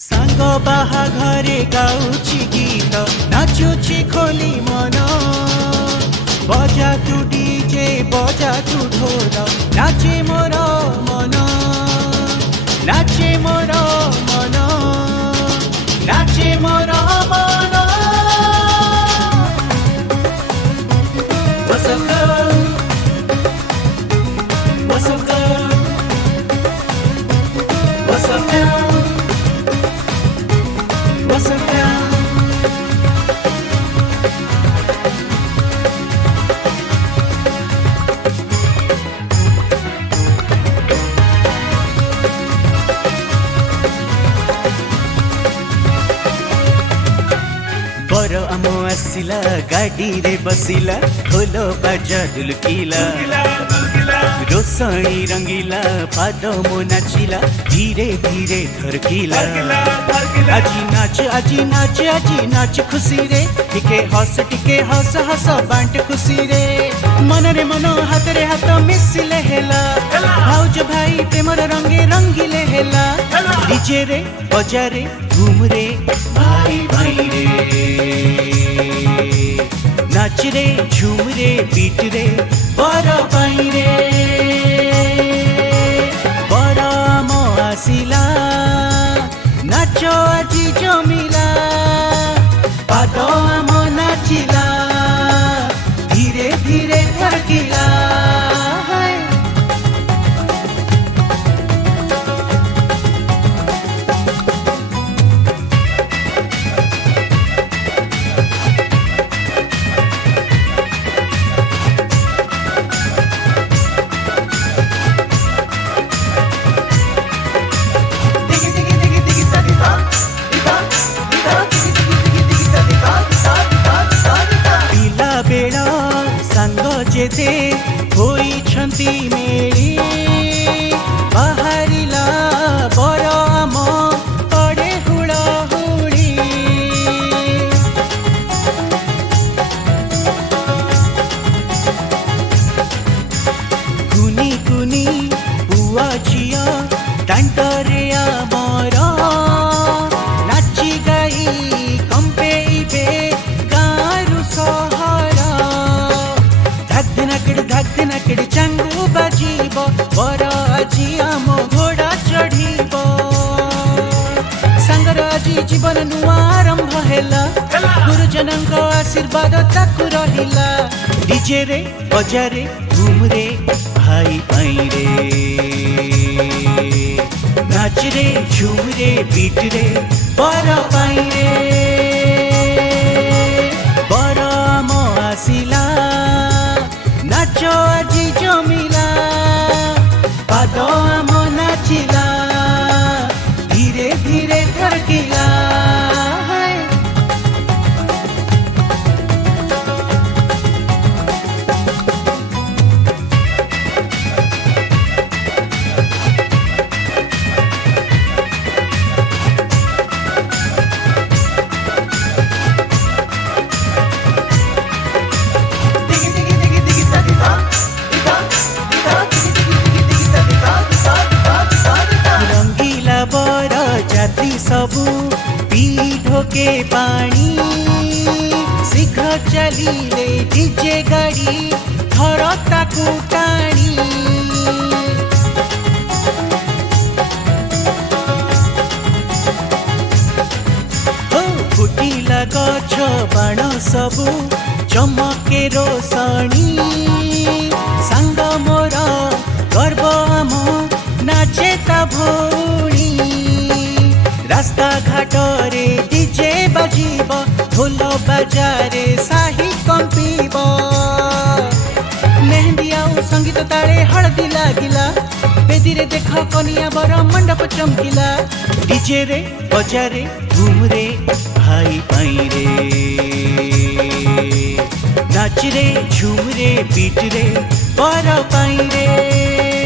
सांग बाहाघरे गाउछि गीत नाचुछि खोली मन बजा तू डीजे बजा तू ढोल नाचे मोर मन नाचे मोर मन नाचे मोर मन What's up girl? What's up girl? What's up girl? What's up girl? बर आमो आसिला गाडी रे बसिला खोलो बाजा दुलकिला रोसणी रंगीला पाद मो नाचिला धीरे धीरे थरकिला आजी नाच आजी नाच आजी नाच खुशी रे टिके हस हस बांट खुशी रे मन रे मन हाथ रे हाथ मिसिले हेला भाउज भाई प्रेमर रंगे रंगीले हेला डीजे रे बजा रे घूम रे भाई भाई रे नाच रे झूम रे बीट रे बर पाई रे बर मो आसिला नाच आजी जमिला पाद आमो नाचिला धीरे धीरे थरकिला जेते होई छंती मेली बाहरिला बर आम पड़े हुड़ा हुड़ी कुनी कुनी बुआ झिया टांटरे आमर नाची गाई कंपेइबे गारू सहर धाक नाकड़ चांगू बाजीब बर आजी आम घोड़ा चढ़ीब सांगर आजी जीवन नुआ आरंभ हेला गुरुजनक आशीर्वाद ताकू रहिला डीजे रे बजा रे घूम रे भाई भाई रे नाच रे झूम रे बीट रे बर पाई रे बर आमो आसिला नाच आजी जमिला पाद आमो नाचिला धीरे धीरे थरकिला जाती सबू पीढ़ो के पानी शीघ्र चलिले डीजे गाड़ी थर ताकू टाणी फुटिला गछ बाण सबू चमके रोशनी सांग मोर गर्व आम नाचे ता भौणी रास्ता घाट रे डीजे बाजीब ढोल बाजारे साही कंपीब मेहंदी आउ संगीत ताले हळदी लागिला बेदी रे देख कनिया बर मंडप चमकिला डीजे रे बजा रे घूम रे भाई भाई रे नाच रे झूम रे बीट रे बर पाई रे